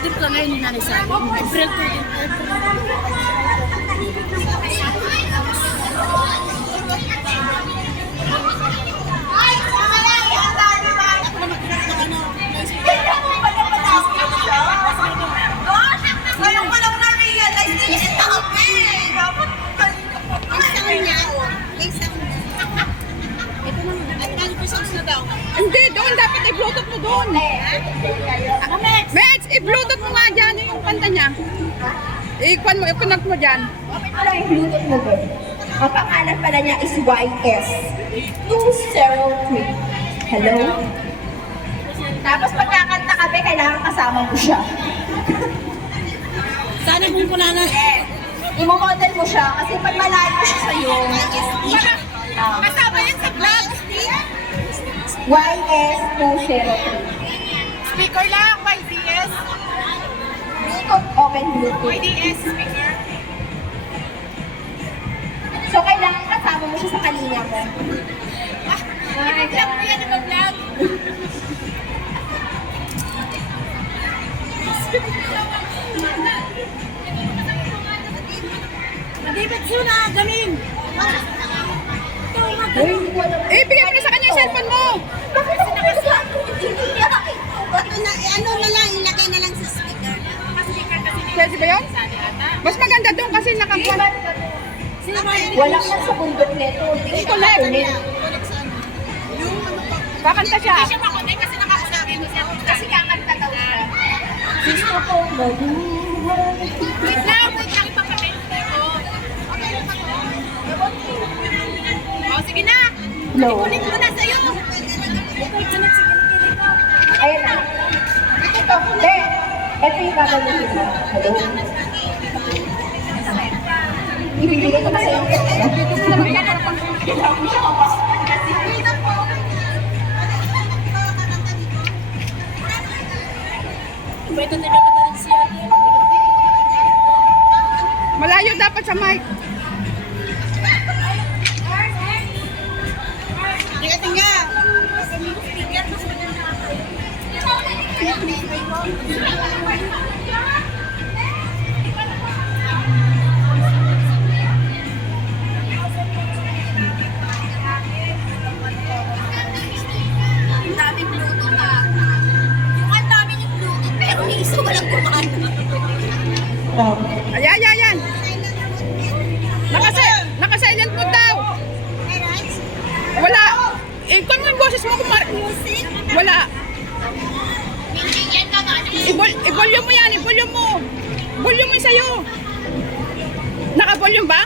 Birthday ko ngayon ni Nanay Sally. April 2. Ngayon ko lang na-realize na yung tabi. Dapat kanina pa. Ito naman. At 9% na daw. Hindi, doon dapat i-bluetooth mo doon. Meds, i-bluetooth mo nga dyan yung kanta niya. I-connect mo, i-connect mo dyan. Open mo lang yung Bluetooth mo doon. Ang pangalan pala niya is YS203. Hello? Tapos pagkakanta kami, kailangan kasama mo siya. Sana kung kunanan. Imo-model mo siya kasi pag malayo siya sa'yo, Kasama yan sa vlog. YS203. Speaker lang, YDS. Bluetooth, open Bluetooth. YDS speaker. So, kailangan kasama mo siya sa kalinga mo. I-vlog mo yan, i-vlog. David Suna, galing. Bigyan mo na sa kanya yung cellphone mo. Bakit ako nakasabi? Hindi niya Ano na lang, ilagay na lang sa speaker. Pwede ba yun? Mas maganda doon kasi nakakuha. Wala ka sa bundok nito. Hindi siya kakunin. Kakanta siya. Hindi siya makunin kasi nakakunabi mo siya. Kasi kakanta daw siya. Gusto ko mabuhay. Wait lang, ipapakita ko. Oh, sige na. No. Kunin ko na sa'yo. Ayan na. Ito. Hindi. Ito yung gagawin mo. Hello? Ibibigay ko na sa'yo. Pwede na ba ka siya? Malayo dapat sa mic. Tinga. Ang daming Bluetooth na. Yung ang dami yung Bluetooth pero may isa walang kumana. Ayan. Naka-silent mode daw. Wala. Ikaw mo yung boses mo kumar. Wala. I-volume mo yan, i-volume mo. Volume mo yung sa'yo. Naka-volume ba?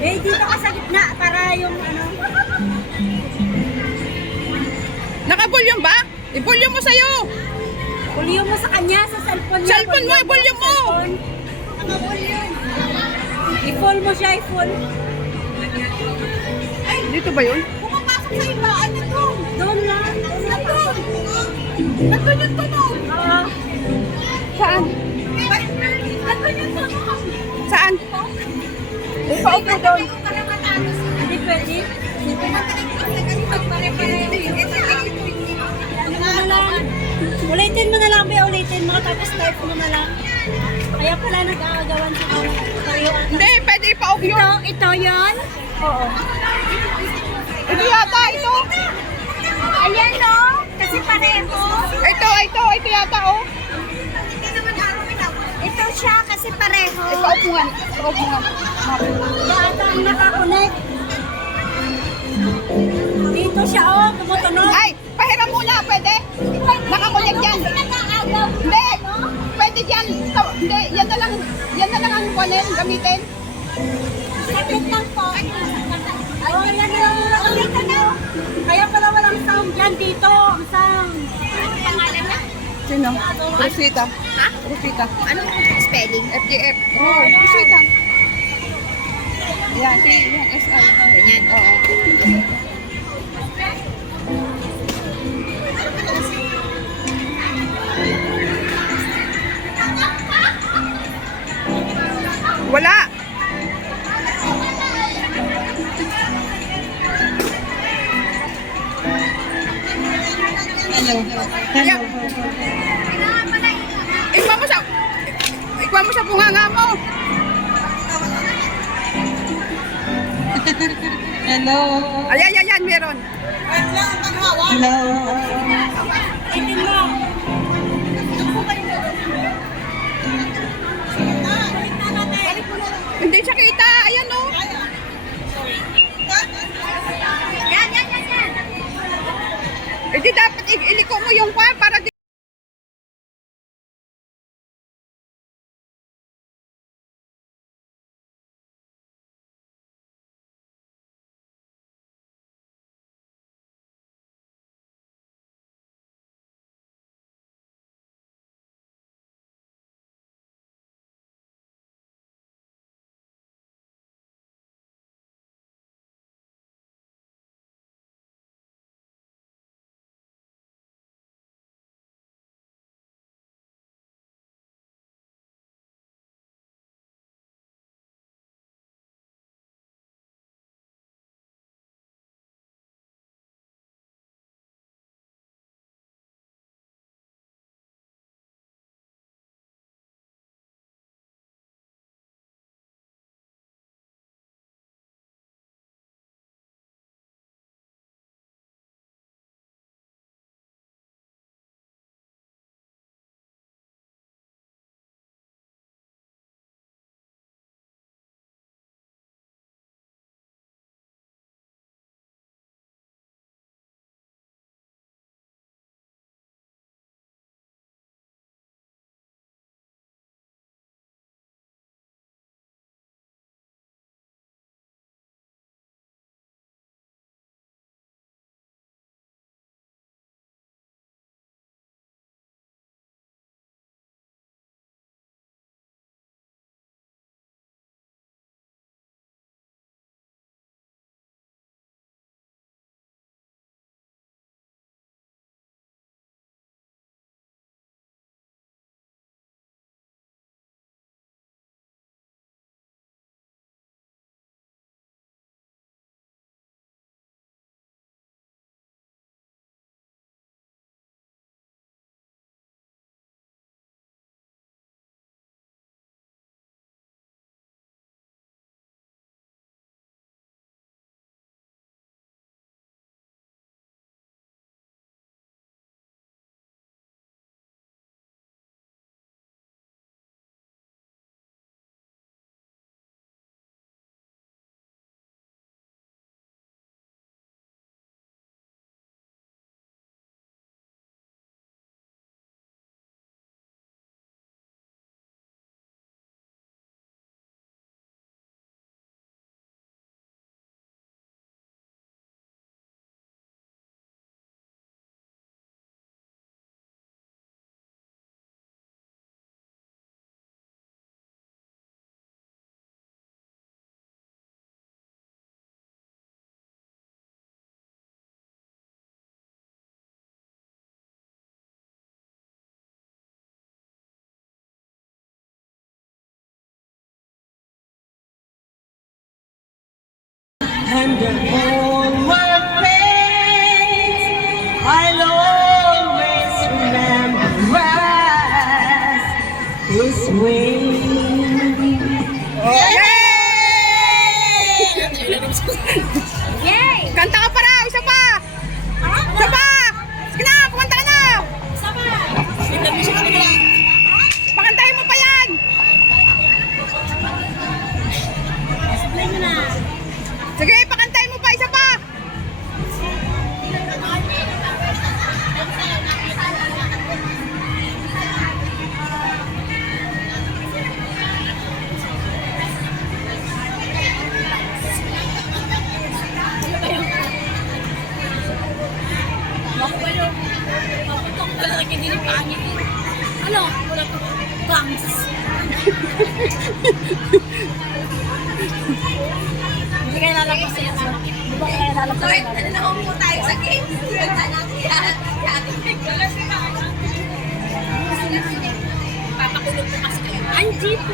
Dito ka sa gitna para yung ano. Naka-volume ba? I-volume mo sa'yo. Volume mo sa kanya, sa cellphone niya. Cellphone mo, i-volume mo. Naka-volume. I-full mo siya, i-full. Dito ba yun? Pumapasok sa ibaan na to. Doon lang. Nandun. Nandun yung tunog. Oo. Saan? Nandun yung tunog. Saan? Paupo doon. Hindi pwede. Ano mo na lang. Ulitin mo na lang, Bea. Ulitin mo. Tapos type mo na lang. Kaya pala nag-aagawan sa pareho. Hindi, pwede ipa-off yun. Ito yun? Oo. Ito yata, ito. Ayan no? Kasi pareho. Ito yata, oh. Ito siya kasi pareho. Ipa-off mo nga. Ipa-off mo nga. Ito ang nakakunik. Dito siya oh, tumutunog. Ay, pahiram muna, pwede? Nakakunik yan. Hindi, pwede yan. Hindi, yan na lang ang kunin, gamitin. Sakit lang po. Oh, yan lang. Dito na. Kaya pala walang sound yan dito. Ang sound. Ano pangalan niya? Sino? Rosita. Ha? Rosita. Anong spelling? FGF. Oh, Rosita. Yan, yan, SI. Ganyan. Oo. Wala. Hello. Yeah. bunganga mo. Hello. Ayan, meron. Hello. Hindi siya kita. Ayan o. Yan. Hindi dapat iliko mo yung kwan para di... And the whole world fades, I'll always remember us this way. Yay! Kanta ka pa raw, isa pa! Isa pa! Sige na, kumanta ka na! Pakantahin mo pa yan! Sige, pakantahin mo pa, isa pa! Ano? Wala ko. Bangs. Hindi kayo lalabas sa iyo. Di ba kayo lalabas sa iyo? Naupo tayo sa game. Kanta natin yan. Papakulog po kasi kayo. Angie po.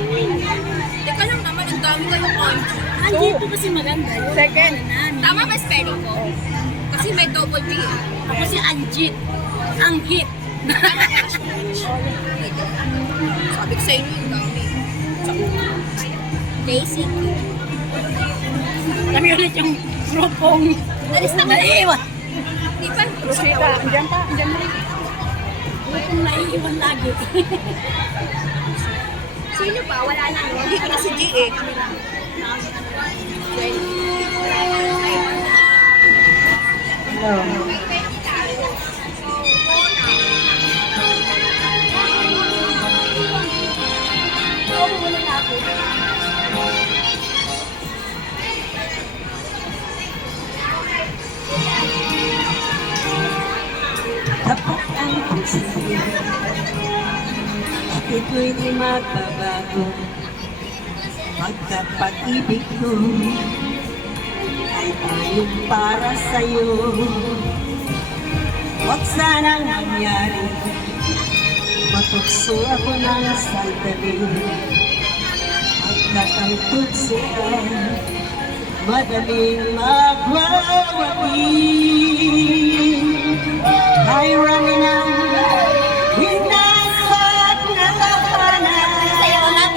Teka lang naman, ang dami kayo Angie. Angie po kasi maganda yun. Second. Tama. Tama ba spelling ko? Kasi may double G. Ako si Anjit. Anggit. Sabi ko sa inyo yung dami. Basic. Kami ulit yung grupong Nalis na naiiwan. Di ba? Rosita, andyan pa, andyan mo. Grupong naiiwan lagi. Sino pa? Wala na. Dito na si G eh. Tapat ang puso at ito'y di magbabago. Pagkat pag-ibig ko ay tayong para sa'yo. Huwag sanang mangyari, matukso ako ng sandali. Pagkat ang tukso ay madaling magwawagi. Ay rami ng winasak na tahanan.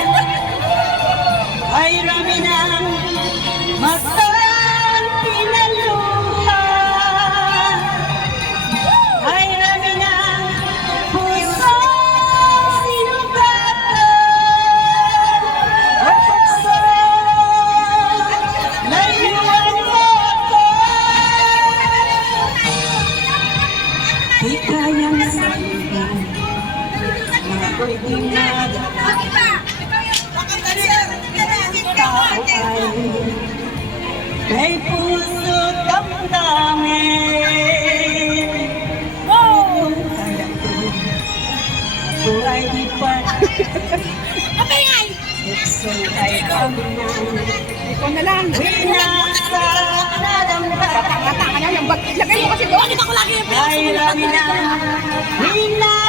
Ay rami ng matang pinaluha. Ay rami ng pusong sinugatan. At pagsarap, layuan mo ako. Di kayang sabihin na ako'y di madala. Tao ay may puso damdamin. Kaya ko ay di pa Ikso ay kami na Ikaw na lang. winasa na damdamin. Kata ka na yung bag. Lagay mo kasi doon. Bakit ako lagi yung Ay rami na winasa